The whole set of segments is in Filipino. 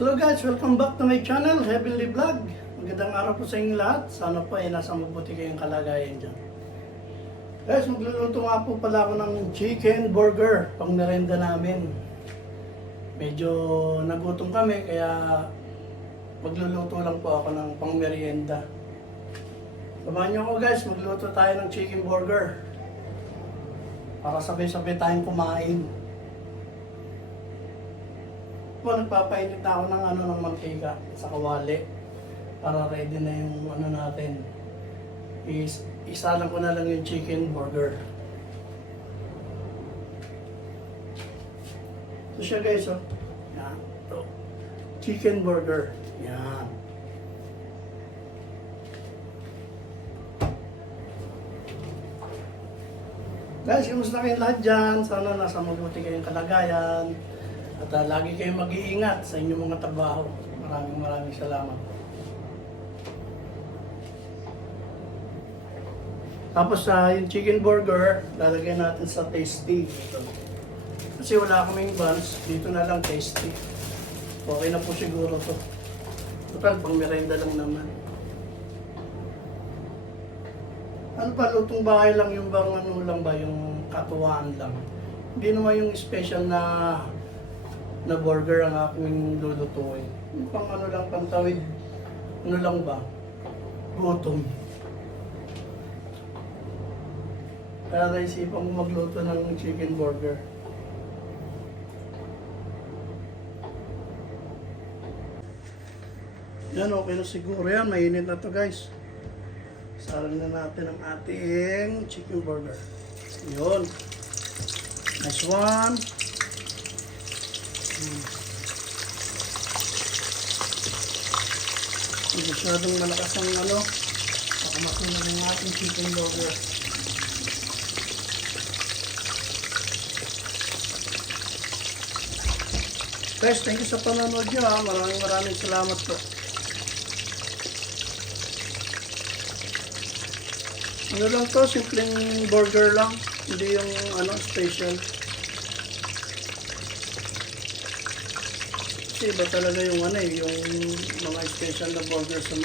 Hello guys, welcome back to my channel, Heavenly Vlog. Magandang araw po sa inyong lahat. Sana po ay nasa mabuti kayong kalagayan dyan. Guys, magluluto nga po pala ako ng chicken burger pang merenda namin. Medyo nagutom kami kaya magluluto lang po ako ng pang merienda. Samahan nyo ko guys, magluto tayo ng chicken burger para sabay-sabay tayong kumain. Po, nagpapainit na ako ng mantika sa kawali para ready na yung natin. Isa lang ko na lang yung chicken burger. So siya guys, oh. Yan. Ito. Chicken burger. Yan. Guys, kumusta kayong lahat dyan? Sana nasa mabuti kayong kalagayan. At lagi kayong mag-iingat sa inyong mga trabaho. Maraming salamat. Tapos yung chicken burger, lalagyan natin sa tasty. Ito. Kasi wala kaming buns, dito na lang tasty. Okay na po siguro to. Total, pang merenda lang naman. Ano pa, lutong bahay lang yung bang lang ba, yung katuwaan lang. Hindi naman yung special na burger ang aking lulutuin. Yung pang lang, pantawid, lang ba? Gutom. Kaya naisipan ko magluto ng chicken burger. Yan, okay na siguro yan. Mainit na to guys. Salang na natin ang ating chicken burger. Yun. Nice one. Hindi masyadong malakas ang baka masunan ng ating chicken burger. Guys, thank you sa panonood nyo ha. Maraming salamat po. Ano lang to, simpleng burger lang. Hindi yung special. Kasi iba talaga yung yung mga special na burger sa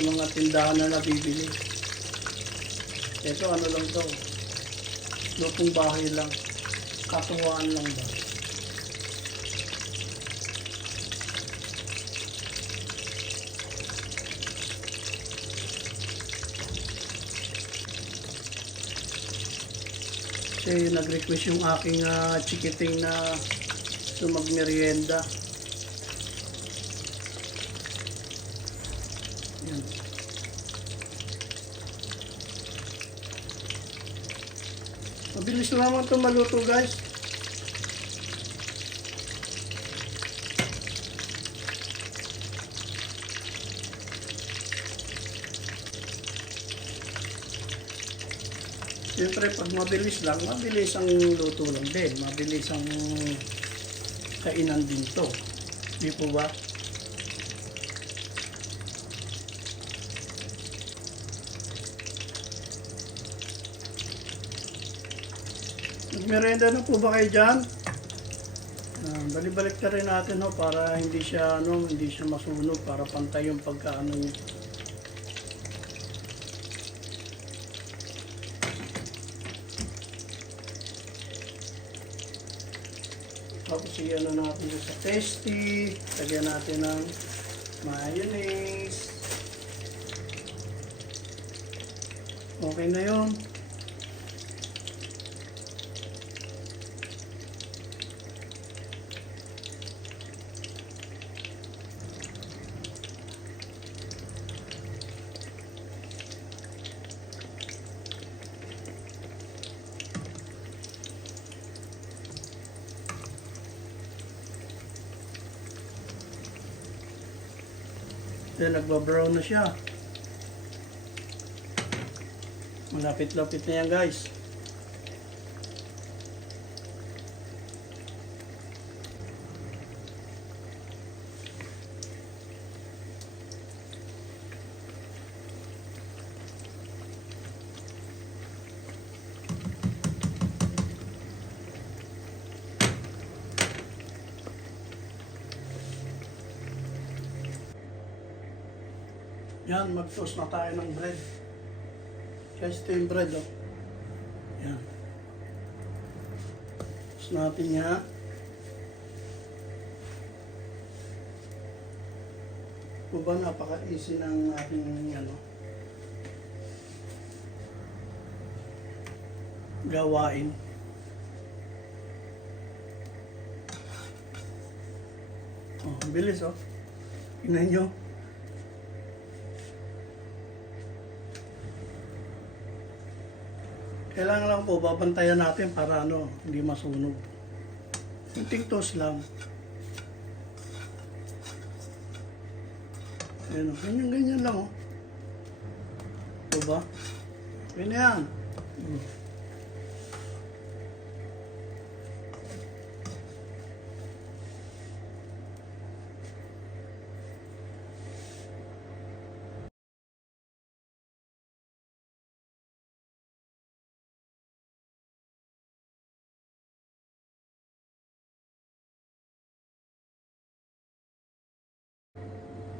mga tindahan na nabibili. Ito lang to. Lutong bahay lang. Katuwaan lang ba. Kasi nag-request yung aking chikiting na magmerienda. Yan. Mabilis naman ito maluto guys. Siyempre pag mabilis lang, mabilis ang luto lang din. Mabilis ang kainan din to. Di po ba? Nagmerenda na po ba kayo dyan? Balik ka rin natin para hindi siya masunog, para pantay yung pagkaano niya. Tapos natin sa tasty, lagyan natin ng mayonnaise. Okay na yun. Then nagbabrown na siya. Malapit-lapit na yan guys. Yan, mag-toast na tayo ng bread. Guys, ito yung bread, oh. Yan. Toast natin yan. Ito ba, napaka-easy ng ating, gawain. Oh, bilis, oh. Tingnan nyo. Kailangan lang po, babantayan natin para hindi masunog. Kunting toast lang. Ayan, ganyan lang, oh. Ito ba? Ayan na yan.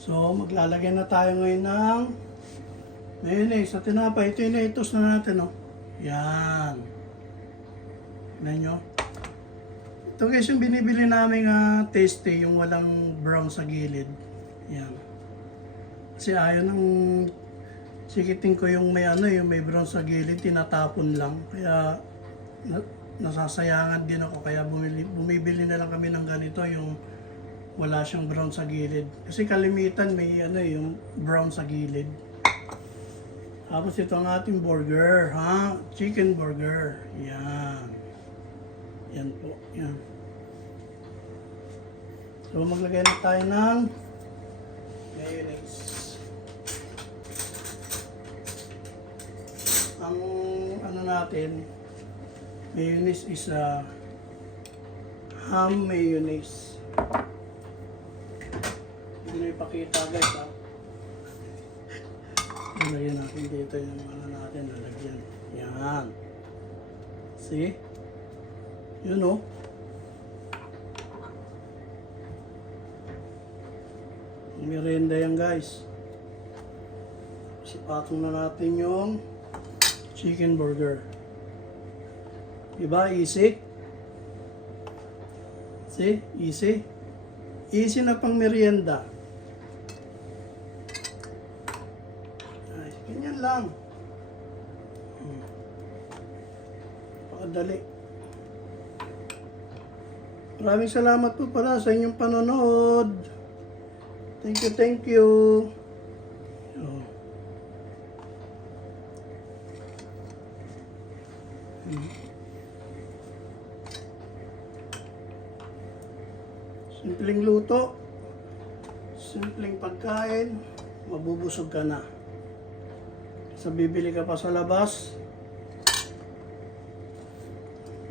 So, maglalagay na tayo ngayon ng mayonnaise sa tinapay. Ito yung na-toast na natin, oh. Yan. Tignan nyo. Ito guys yung binibili namin tasty, yung walang brown sa gilid. Yan. Kasi ayaw ng sikitin ko yung yung may brown sa gilid, tinatapon lang. Kaya nasasayangan din ako. Kaya bumibili na lang kami ng ganito, yung wala siyang brown sa gilid. Kasi kalimitan may yung brown sa gilid. Tapos ito ang ating burger, chicken burger. Yan. Yan po, yan. So maglagay na tayo ng mayonnaise. Ang natin, mayonnaise is ham mayonnaise. Hindi na ipakita guys, Lalagyan natin dito yung natin, lalagyan. Yan. See? Yun, oh. Merienda yan guys. Sipatong na natin yung chicken burger. Diba? Easy? See? Easy? Easy na pang merienda. Ay, ganyan lang. Pakadali. Maraming salamat po pala sa inyong panonood. Thank you, thank you. Oh. Simpleng luto, simpleng pagkain, mabubusog ka na. Sa bibili ka pa sa labas,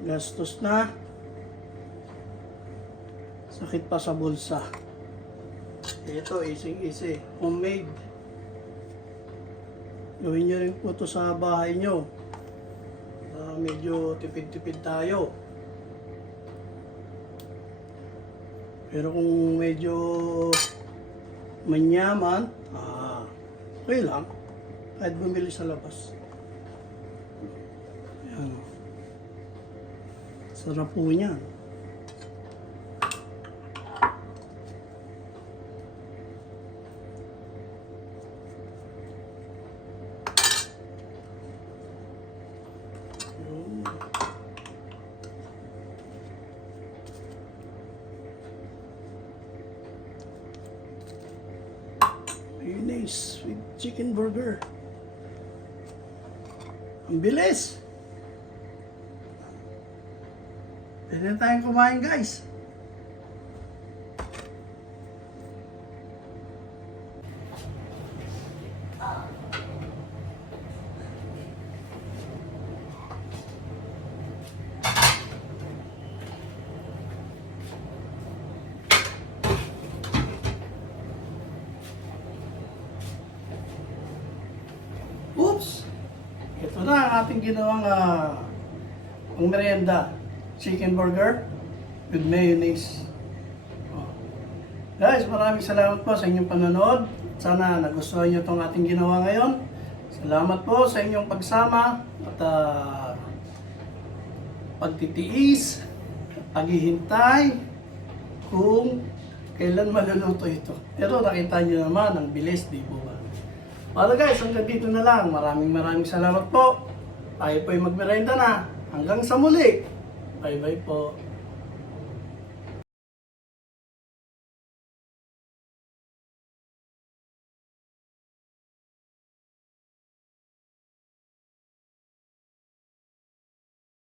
gastos na, sakit pa sa bulsa. Ito, easy, homemade. Gawin nyo rin po ito sa bahay nyo. Medyo tipid-tipid tayo. Pero kung medyo manyaman, okay lang. Kahit bumili sa labas. Yan. Sarap po niyan. Mayonnaise with chicken burger. Ang bilis! Pwede na tayong kumain guys. Oops! Ito na ang ating ginawang ang merienda. Chicken burger with mayonnaise. Oh. Guys, maraming salamat po sa inyong panonood. sana nagustuhan nyo itong ating ginawa ngayon. Salamat po sa inyong pagsama at pagtitiis, paghihintay kung kailan maluluto ito. Pero nakita nyo naman, ang bilis, di po ba? Para guys, hanggang dito na lang. Maraming salamat po. Tayo po'y magmerenda na. Hanggang sa muli. Bye bye po.